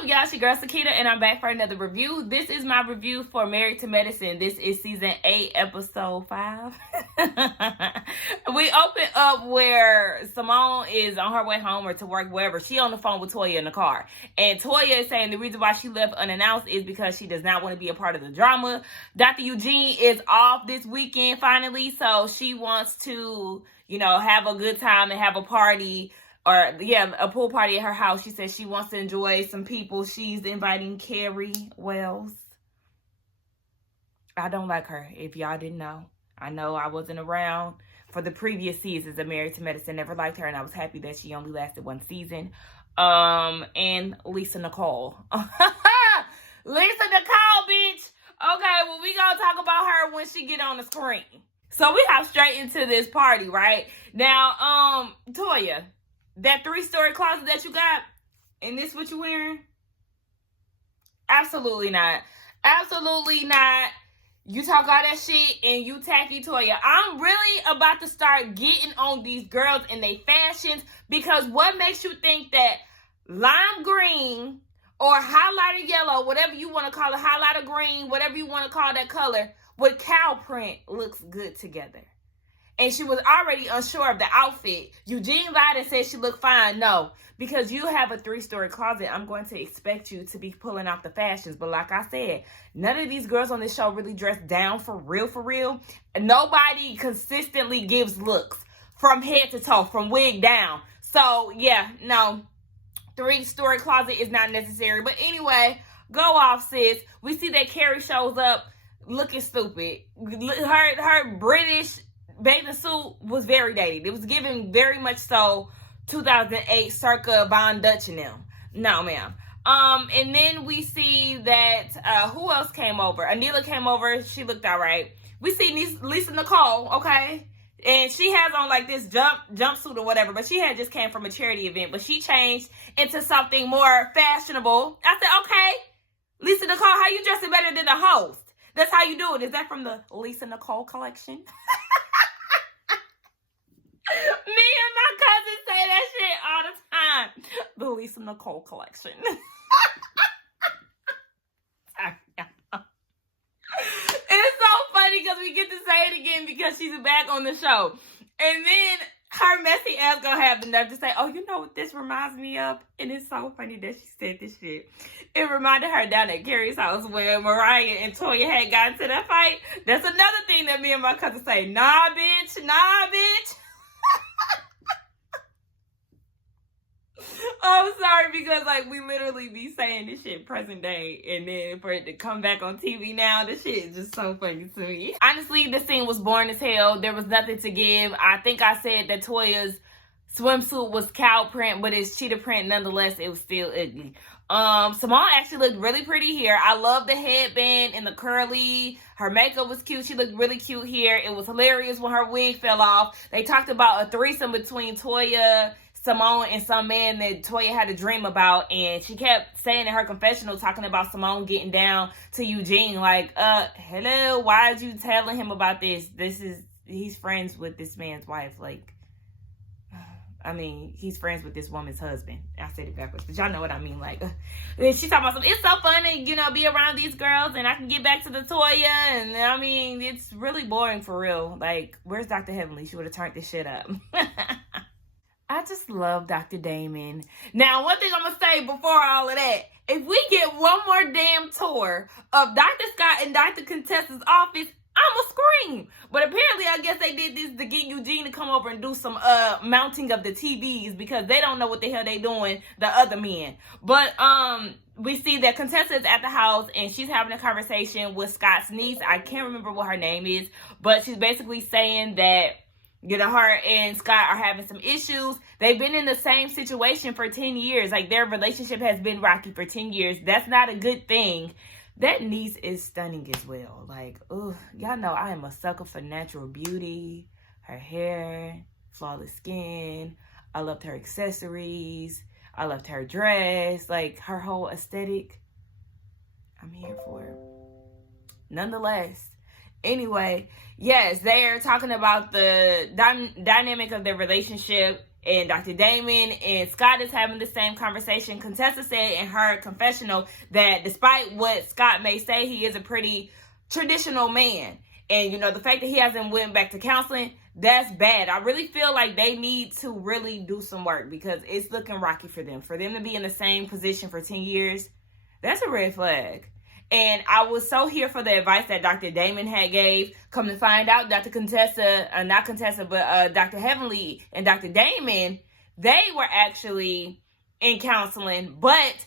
What's up, y'all? It's your girl, Sakita, and I'm back for another review. This is my review for Married to Medicine. This is season 8, episode 5. We open up where Simone is on her way home or to work, wherever. She on the phone with Toya in the car. And Toya is saying the reason why she left unannounced is because she does not want to be a part of the drama. Dr. Eugene is off this weekend, finally, so she wants to, have a good time and have a party. A pool party at her house. She says she wants to enjoy some people. She's inviting Carrie Wells. I don't like her, if y'all didn't know. I know I wasn't around for the previous seasons of Married to Medicine. Never liked her, and I was happy that she only lasted one season. And Lisa Nicole. Lisa Nicole, bitch! Okay, well, we gonna talk about her when she get on the screen. So we hop straight into this party, right? Now, Toya, that 3-story closet that you got, and this what you wearing? Absolutely not. Absolutely not. You talk all that shit and you tacky Toya. I'm really about to start getting on these girls and their fashions, because what makes you think that lime green or highlighter yellow, whatever you want to call it, highlighter green, whatever you want to call that color, with cow print looks good together? And she was already unsure of the outfit. Eugene lied and said she looked fine. No, because you have a 3-story closet, I'm going to expect you to be pulling off the fashions. But like I said, none of these girls on this show really dress down for real. Nobody consistently gives looks from head to toe, from wig down. So yeah, no, 3-story closet is not necessary. But anyway, go off, sis. We see that Carrie shows up looking stupid. Her British bathing suit was very dated. It was giving very much so 2008 circa Von Dutch and them. No, ma'am. And then we see that, who else came over? Anila came over. She looked all right. We see Lisa Nicole, okay? And she has on like this jumpsuit or whatever, but she had just came from a charity event, but she changed into something more fashionable. I said, okay, Lisa Nicole, how you dressing better than the host? That's how you do it. Is that from the Lisa Nicole collection? Me and my cousin say that shit all the time. The Lisa Nicole collection. It's so funny because we get to say it again because she's back on the show. And then her messy ass gonna have the nerve to say, oh, you know what this reminds me of? And it's so funny that she said this shit. It reminded her down at Carrie's house where Mariah and Toya had gotten to that fight. That's another thing that me and my cousin say. Nah, bitch. I'm sorry, because we literally be saying this shit present day, and then for it to come back on TV now, this shit is just so funny to me. Honestly, this scene was boring as hell. There was nothing to give. I think I said that Toya's swimsuit was cow print, but it's cheetah print nonetheless. It was still ugly. Simone actually looked really pretty here. I love the headband and the curly. Her makeup was cute. She looked really cute here. It was hilarious when her wig fell off. They talked about a threesome between Toya, Simone, and some man that Toya had a dream about, and she kept saying in her confessional, talking about Simone getting down to Eugene, hello, why are you telling him about this? He's friends with this man's wife, he's friends with this woman's husband. I said it backwards, but y'all know what I mean. She's talking about something. It's so funny, be around these girls, and I can get back to the Toya, and it's really boring for real. Where's Dr. Heavenly? She would have turned this shit up. I just love Dr. Damon. Now, one thing I'm going to say before all of that, if we get one more damn tour of Dr. Scott and Dr. Contessa's office, I'm going to scream. But apparently, I guess they did this to get Eugene to come over and do some mounting of the TVs, because they don't know what the hell they doing, the other men. But we see that Contessa is at the house, and she's having a conversation with Scott's niece. I can't remember what her name is, but she's basically saying that her and Scott are having some issues. They've been in the same situation for 10 years. Their relationship has been rocky for 10 years. That's not a good thing. That niece is stunning as well. Y'all know I am a sucker for natural beauty. Her hair, flawless skin. I loved her accessories. I loved her dress. Her whole aesthetic. I'm here for it. Nonetheless, anyway, yes, they are talking about the dynamic of their relationship. and Dr. Damon and Scott is having the same conversation. Contessa said in her confessional that despite what Scott may say, he is a pretty traditional man. And, you know, the fact that he hasn't went back to counseling, that's bad. I really feel like they need to really do some work because it's looking rocky for them. For them to be in the same position for 10 years, that's a red flag. And I was so here for the advice that Dr. Damon had gave. Come to find out, Dr. Heavenly and Dr. Damon, they were actually in counseling, but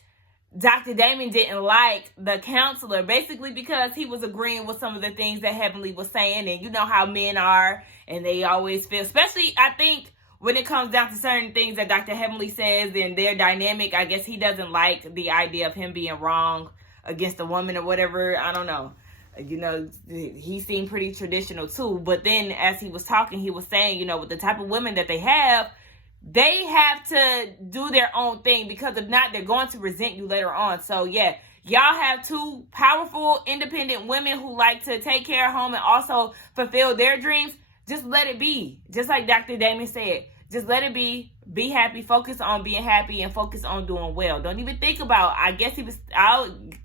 Dr. Damon didn't like the counselor, basically because he was agreeing with some of the things that Heavenly was saying. And you know how men are, and they always feel, especially, I think, when it comes down to certain things that Dr. Heavenly says and their dynamic, I guess he doesn't like the idea of him being wrong against a woman or whatever. I don't know. You know, he seemed pretty traditional too. But then as he was talking, he was saying, you know, with the type of women that they have to do their own thing, because if not, they're going to resent you later on. So yeah, y'all have two powerful, independent women who like to take care of home and also fulfill their dreams. Just let it be. Just like Dr. Damon said, just let it be. Be happy. Focus on being happy and focus on doing well. Don't even think about, I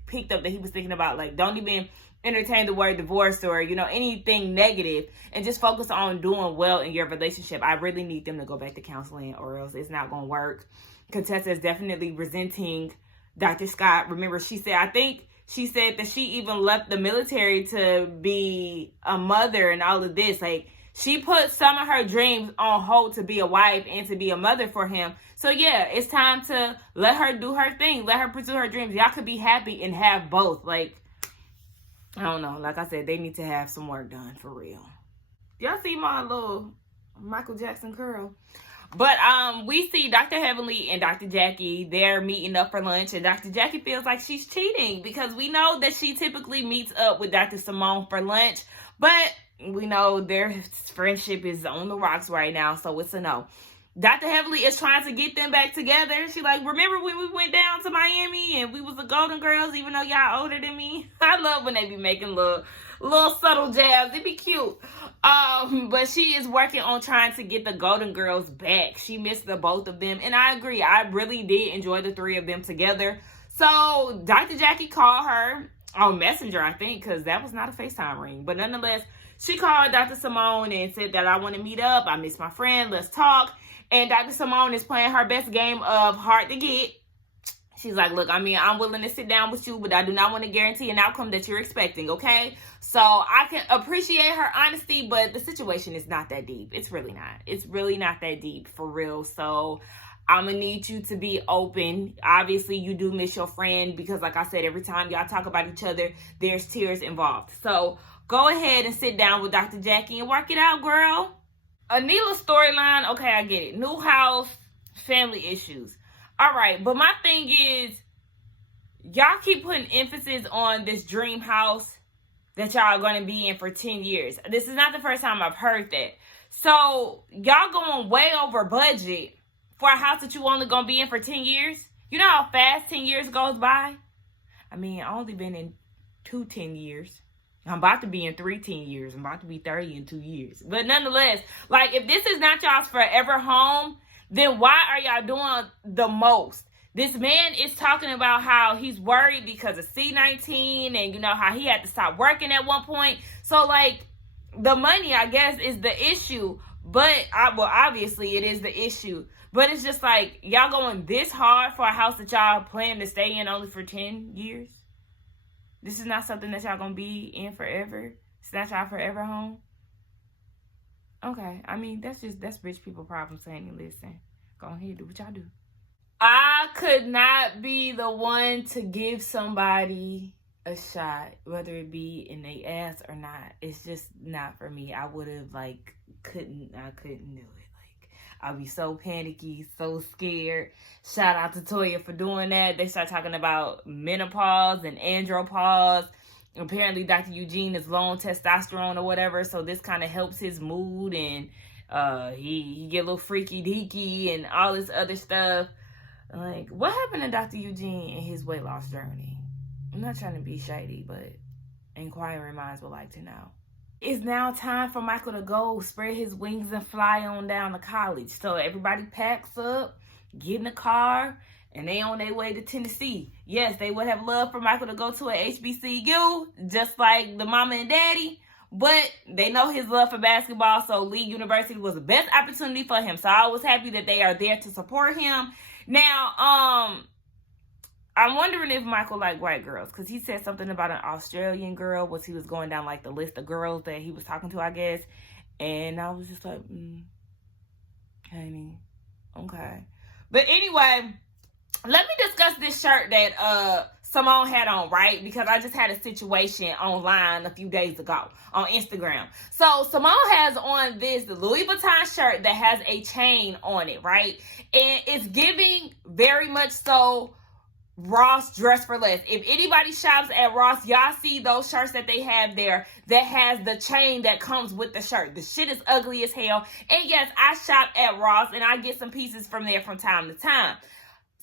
picked up that he was thinking about, like, don't even entertain the word divorce or, you know, anything negative, and just focus on doing well in your relationship. I really need them to go back to counseling or else it's not going to work. Contessa is definitely resenting Dr. Scott. Remember, she said that she even left the military to be a mother and all of this. Like, she put some of her dreams on hold to be a wife and to be a mother for him. So yeah, it's time to let her do her thing. Let her pursue her dreams. Y'all could be happy and have both. Like, I don't know. Like I said, they need to have some work done for real. Y'all see my little Michael Jackson curl? But we see Dr. Heavenly and Dr. Jackie, they're meeting up for lunch, and Dr. Jackie feels like she's cheating because we know that she typically meets up with Dr. Simone for lunch, but we know their friendship is on the rocks right now, so it's a no. Dr. Heavenly is trying to get them back together. She like, remember when we went down to Miami and we was the Golden Girls, even though y'all older than me? I love when they be making little subtle jabs. It be cute. But she is working on trying to get the Golden Girls back. She missed the both of them, and I agree. I really did enjoy the three of them together. So Dr. Jackie called her on Messenger, I think, because that was not a FaceTime ring. But nonetheless, she called Dr. Simone and said that I want to meet up. I miss my friend. Let's talk. And Dr. Simone is playing her best game of hard to get. She's like, look, I mean, I'm willing to sit down with you, but I do not want to guarantee an outcome that you're expecting, okay? So I can appreciate her honesty, but the situation is not that deep. It's really not. It's really not that deep, for real. So I'm going to need you to be open. Obviously, you do miss your friend because, like I said, every time y'all talk about each other, there's tears involved. So go ahead and sit down with Dr. Jackie and work it out, girl. Anila's storyline, okay, I get it. New house, family issues. All right, but my thing is, y'all keep putting emphasis on this dream house that y'all are going to be in for 10 years. This is not the first time I've heard that. So, y'all going way over budget for a house that you only going to be in for 10 years? You know how fast 10 years goes by? I mean, I've only been in 10 years. I'm about to be in 10 years. I'm about to be 30 in 2 years. But nonetheless, like, if this is not y'all's forever home, then why are y'all doing the most? This man is talking about how he's worried because of C-19 and, you know, how he had to stop working at one point. So, like, the money, I guess, is the issue. But, obviously, it is the issue. But it's just like, y'all going this hard for a house that y'all plan to stay in only for 10 years? This is not something that y'all going to be in forever? It's not y'all forever home? Okay, I mean, that's rich people problem saying, listen, go ahead, do what y'all do. I could not be the one to give somebody a shot, whether it be in their ass or not. It's just not for me. I would have, like, couldn't do it. Like, I'd be so panicky, so scared. Shout out to Toya for doing that. They start talking about menopause and andropause. Apparently, Dr. Eugene is low on testosterone or whatever, so this kind of helps his mood, and he get a little freaky deaky and all this other stuff. Like, what happened to Dr. Eugene and his weight loss journey? I'm not trying to be shady, but inquiring minds would like to know. it's now time for Michael to go spread his wings and fly on down to college. So everybody packs up, get in the car, and they on their way to Tennessee. Yes, they would have loved for Michael to go to a HBCU, just like the mama and daddy. But they know his love for basketball, so Lee University was the best opportunity for him. So I was happy that they are there to support him. Now, I'm wondering if Michael liked white girls, because he said something about an Australian girl, was he was going down like the list of girls that he was talking to, I guess. And I was just like, honey, okay. But anyway, let me discuss this shirt that Simone had on, right? Because I just had a situation online a few days ago on Instagram. So Simone has on this Louis Vuitton shirt that has a chain on it, right? And it's giving very much so Ross Dress for Less. If anybody shops at Ross, y'all see those shirts that they have there that has the chain that comes with the shirt. The shit is ugly as hell. And yes, I shop at Ross and I get some pieces from there from time to time.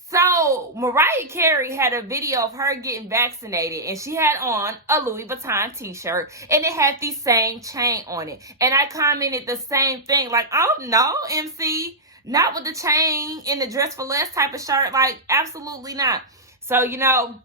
So Mariah Carey had a video of her getting vaccinated, and she had on a Louis Vuitton t-shirt, and it had the same chain on it. And I commented the same thing, like, oh no, MC, not with the chain in the Dress for Less type of shirt. Like, absolutely not. So, you know,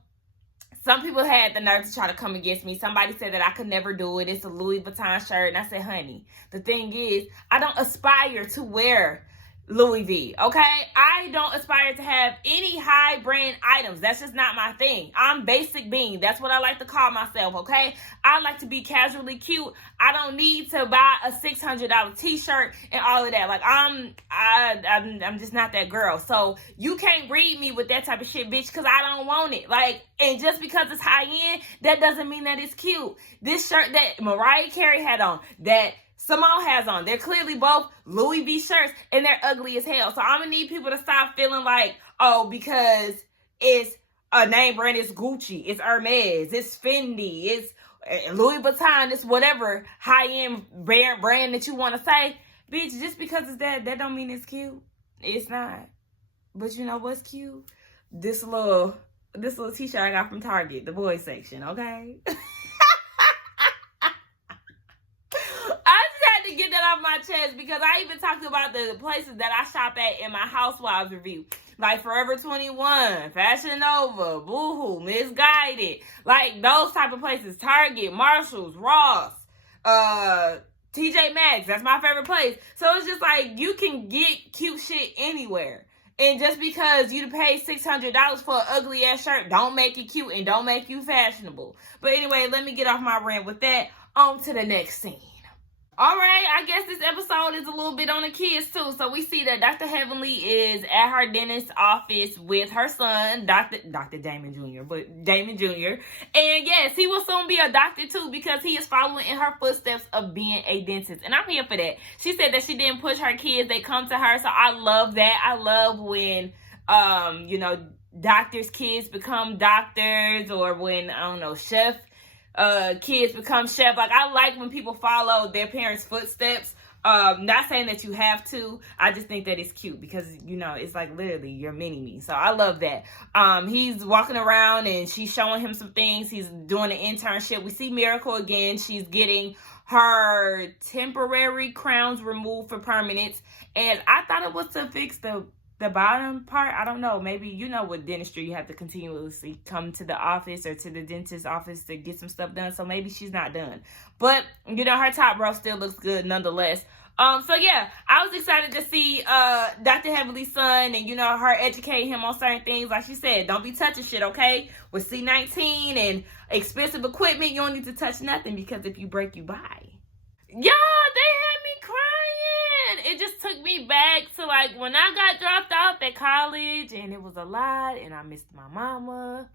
some people had the nerve to try to come against me. Somebody said that I could never do it. It's a Louis Vuitton shirt. And I said, honey, the thing is, I don't aspire to wear Louis V, okay? I don't aspire to have any high brand items. That's just not my thing. I'm basic being. That's what I like to call myself, okay? I like to be casually cute. I don't need to buy a $600 t-shirt and all of that. Like, I'm just not that girl. So you can't read me with that type of shit, bitch, because I don't want it. Like, and just because it's high end, that doesn't mean that it's cute. This shirt that Mariah Carey had on, that Simone has on, they're clearly both Louis V shirts, and they're ugly as hell. So I'm gonna need people to stop feeling like, oh, because it's a name brand, it's Gucci, it's Hermes, it's Fendi, it's Louis Vuitton, it's whatever high-end brand that you want to say. Bitch, just because it's that don't mean it's cute. It's not. But you know what's cute? This little t-shirt I got from Target, the boys section, okay? Get that off my chest, because I even talked about the places that I shop at in my Housewives review, like Forever 21, Fashion Nova, Boohoo, Misguided, like those type of places. Target, Marshalls, Ross, TJ Maxx. That's my favorite place. So it's just like, you can get cute shit anywhere. And just because you pay $600 for an ugly ass shirt, don't make it cute and don't make you fashionable. But anyway, let me get off my rant with that. On to the next scene. All right, I guess this episode is a little bit on the kids too. So we see that Dr. Heavenly is at her dentist's office with her son, Dr. Damon Jr., but Damon Jr. And yes, he will soon be a doctor too, because he is following in her footsteps of being a dentist. And I'm here for that. She said that she didn't push her kids. They come to her. So I love that. I love when, you know, doctors' kids become doctors, or when, I don't know, kids become chef. Like, I like when people follow their parents' footsteps. Not saying that you have to. I just think that it's cute, because, you know, it's like literally your mini-me. So I love that. He's walking around and she's showing him some things. He's doing an internship. We see Miracle again. She's getting her temporary crowns removed for permanence. And I thought it was to fix the bottom part. I don't know. Maybe, you know, with dentistry, you have to continuously come to the office or to the dentist's office to get some stuff done. So maybe she's not done. But, you know, her top row still looks good nonetheless. So yeah, I was excited to see Dr. Heavenly's son, and, you know, her educate him on certain things. Like she said, don't be touching shit, okay? With C19 and expensive equipment, you don't need to touch nothing, because if you break, you buy. Y'all, they had me crying. It just took me back to, like, when I got dropped off at college, and it was a lot, and I missed my mama.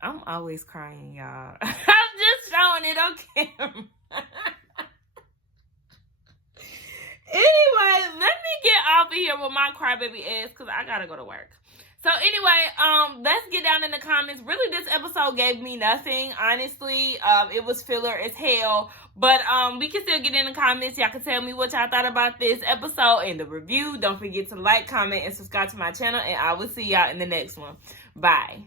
I'm always crying, y'all. I'm just showing it on camera. Anyway, let me get off of here with my crybaby ass, because I gotta go to work. So anyway, let's get down in the comments. Really, this episode gave me nothing, honestly. It was filler as hell. But we can still get in the comments. Y'all can tell me what y'all thought about this episode and the review. Don't forget to like, comment, and subscribe to my channel. And I will see y'all in the next one. Bye.